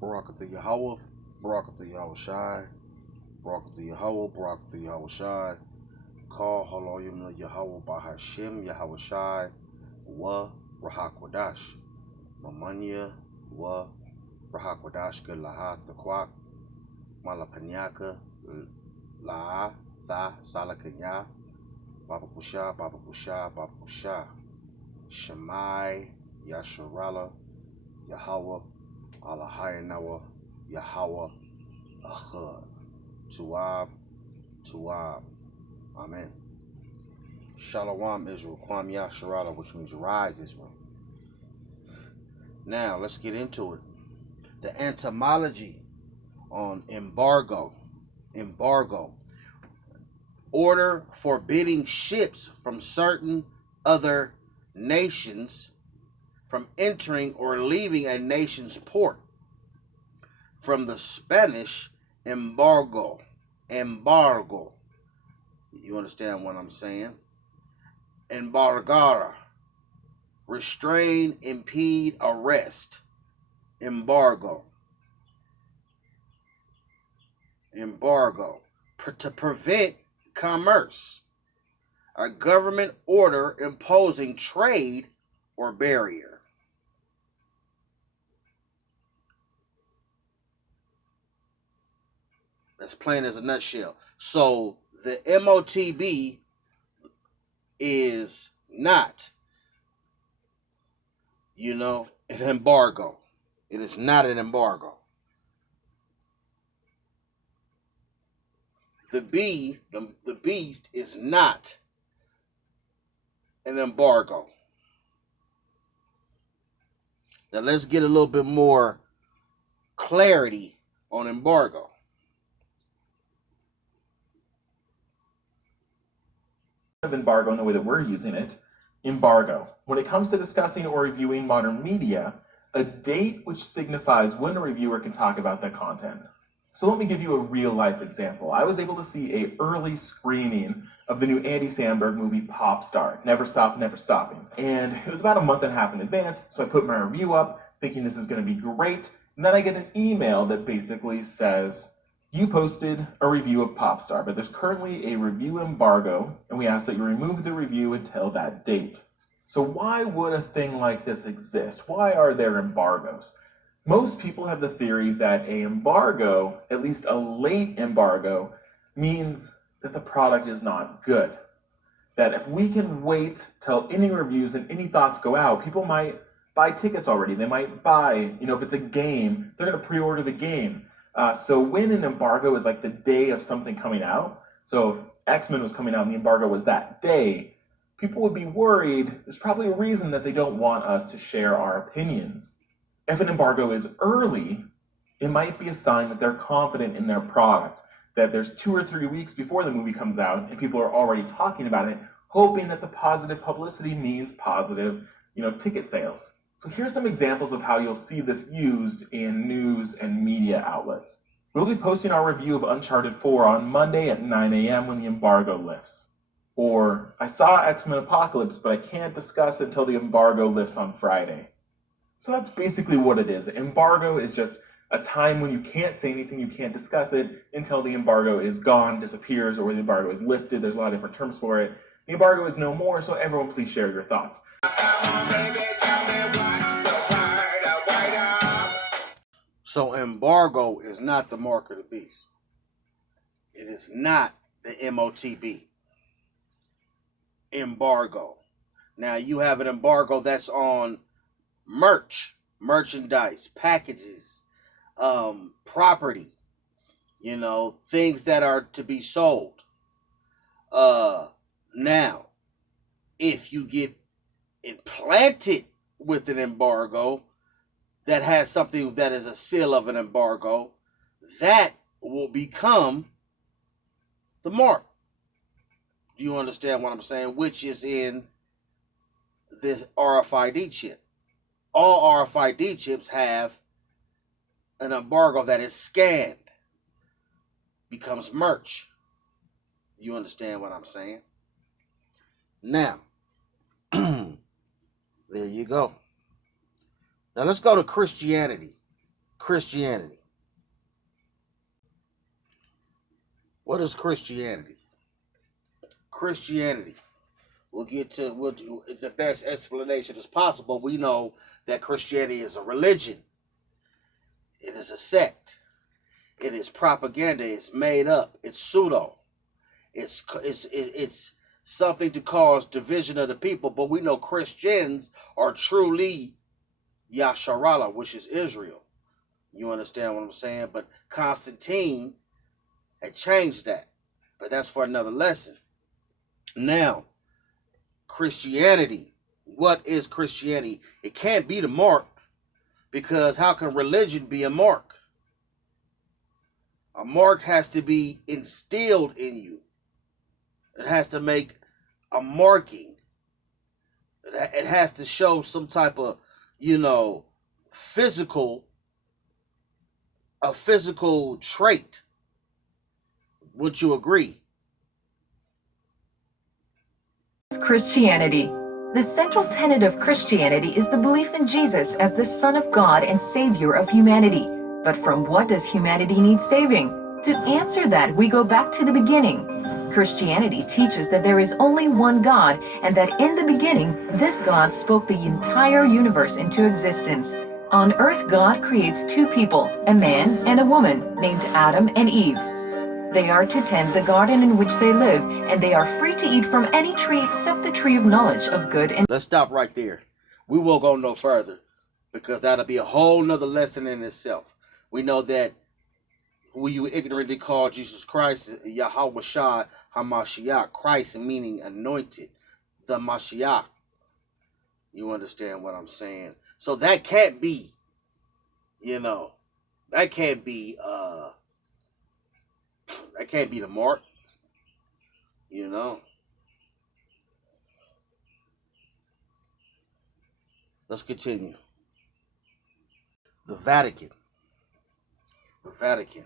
Barakatha Yahweh, Barakatha Yahweh Shai, Barakatha Yahweh, Barakatha Yahweh Shai, Call Haloyim Yahweh Bahashim Yahweh Shai, Wa Rahakwadash, Mamanya, Wa Rahakwadash Laha Takwak, Malapanyaka, La Tha Salakanya, Baba Kusha, Baba Kusha, Baba Kusha, Shemai, Yasharala, Yahweh, Allahayanawa, Yahweh, Ahad, Tuab, Tuab. Amen. Shalom, Israel, Kwam Yasharala, which means rise, Israel. Now, let's get into it. The entomology on embargo. Embargo. Order forbidding ships from certain other nations from entering or leaving a nation's port. From the Spanish embargo. Embargo. You understand what I'm saying? Embargar. Restrain, impede, arrest. Embargo. Embargo. To prevent commerce. A government order imposing trade or barrier. That's plain as a nutshell. So the m.o.t.b is not, an embargo. It is not an embargo. The beast is not an embargo. Now let's get a little bit more clarity on embargo. Of embargo in the way that we're using it, embargo. When it comes to discussing or reviewing modern media, a date which signifies when a reviewer can talk about the content. So let me give you a real life example. I was able to see an early screening of the new Andy Samberg movie Pop Star, Never Stop, Never Stopping. And it was about a month and a half in advance, so I put my review up thinking this is going to be great. And then I get an email that basically says, you posted a review of Popstar, but there's currently a review embargo, and we ask that you remove the review until that date. So why would a thing like this exist? Why are there embargoes? Most people have the theory that an embargo, at least a late embargo, means that the product is not good. That if we can wait till any reviews and any thoughts go out, people might buy tickets already. They might buy, if it's a game, they're going to pre-order the game. So when an embargo is like the day of something coming out, so if X-Men was coming out and the embargo was that day, people would be worried. There's probably a reason that they don't want us to share our opinions. If an embargo is early, it might be a sign that they're confident in their product, that there's 2 or 3 weeks before the movie comes out and people are already talking about it, hoping that the positive publicity means positive, ticket sales. So here's some examples of how you'll see this used in news and media outlets. We'll be posting our review of Uncharted 4 on Monday at 9 a.m. when the embargo lifts. Or, I saw X-Men Apocalypse, but I can't discuss it until the embargo lifts on Friday. So that's basically what it is. Embargo is just a time when you can't say anything, you can't discuss it until the embargo is gone, disappears, or the embargo is lifted. There's a lot of different terms for it. The embargo is no more, so everyone please share your thoughts. So embargo is not the mark of the beast. It is not the m.o.t.b. Embargo. Now you have an embargo that's on merchandise, packages, property, things that are to be sold. Now, if you get implanted with an embargo that has something that is a seal of an embargo, that will become the mark. Do you understand what I'm saying? Which is in this RFID chip. All RFID chips have an embargo that is scanned, becomes merch. You understand what I'm saying? Now, there you go. Now let's go to Christianity. Christianity. What is Christianity? Christianity. We'll do the best explanation as possible. We know that Christianity is a religion. It is a sect. It is propaganda. It's made up. It's pseudo. It's something to cause division of the people. But we know Christians are truly Yasharallah, which is Israel. You understand what I'm saying? But Constantine had changed that. But that's for another lesson. Now, Christianity. What is Christianity? It can't be the mark, because how can religion be a mark? A mark has to be instilled in you. It has to make a marking. It has to show some type of, physical trait. Would you agree? Christianity. The central tenet of Christianity is the belief in Jesus as the Son of God and Savior of humanity. But from what does humanity need saving? To answer that, we go back to the beginning. Christianity teaches that there is only one God, and that in the beginning, this God spoke the entire universe into existence. On earth, God creates two people, a man and a woman, named Adam and Eve. They are to tend the garden in which they live, and they are free to eat from any tree except the tree of knowledge of good and... Let's stop right there. We won't go no further, because that'll be a whole nother lesson in itself. We know that who you ignorantly call Jesus Christ, Yahweh Shah HaMashiach, Christ meaning anointed, the Mashiach. You understand what I'm saying? So that can't be, that can't be the mark, Let's continue. The Vatican. The Vatican.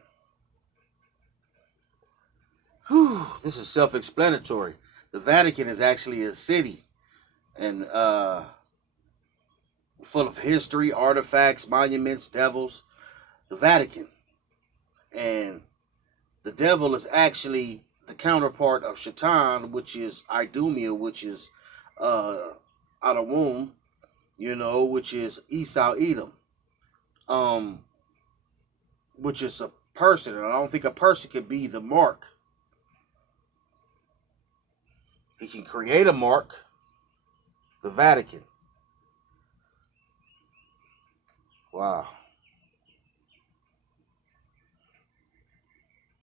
Whew, this is self-explanatory. The Vatican is actually a city, and full of history, artifacts, monuments, devils. The Vatican. And the devil is actually the counterpart of Shaitan, which is Idumea, which is out of womb, which is Esau Edom, which is a person. And I don't think a person can be the mark. He can create a mark. The Vatican. Wow.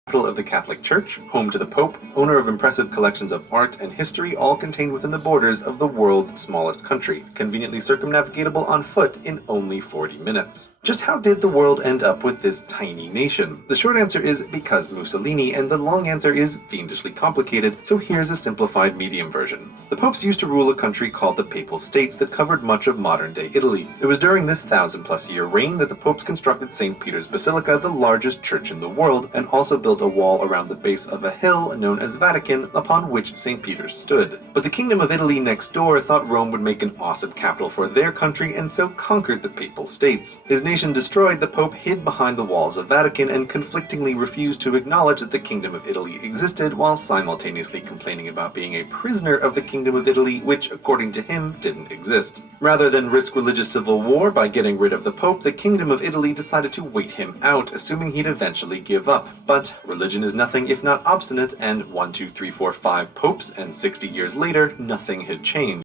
Capital of the Catholic Church, home to the Pope, owner of impressive collections of art and history, all contained within the borders of the world's smallest country, conveniently circumnavigatable on foot in only 40 minutes. Just how did the world end up with this tiny nation? The short answer is because Mussolini, and the long answer is fiendishly complicated, so here's a simplified medium version. The popes used to rule a country called the Papal States that covered much of modern-day Italy. It was during this 1,000-plus-year reign that the popes constructed St. Peter's Basilica, the largest church in the world, and also built a wall around the base of a hill known as Vatican, upon which St. Peter's stood. But the Kingdom of Italy next door thought Rome would make an awesome capital for their country, and so conquered the Papal States. His nation destroyed, the Pope hid behind the walls of Vatican and conflictingly refused to acknowledge that the Kingdom of Italy existed, while simultaneously complaining about being a prisoner of the Kingdom of Italy, which, according to him, didn't exist. Rather than risk religious civil war by getting rid of the Pope, the Kingdom of Italy decided to wait him out, assuming he'd eventually give up. But religion is nothing if not obstinate, and 1, 2, 3, 4, 5 popes, and 60 years later, nothing had changed.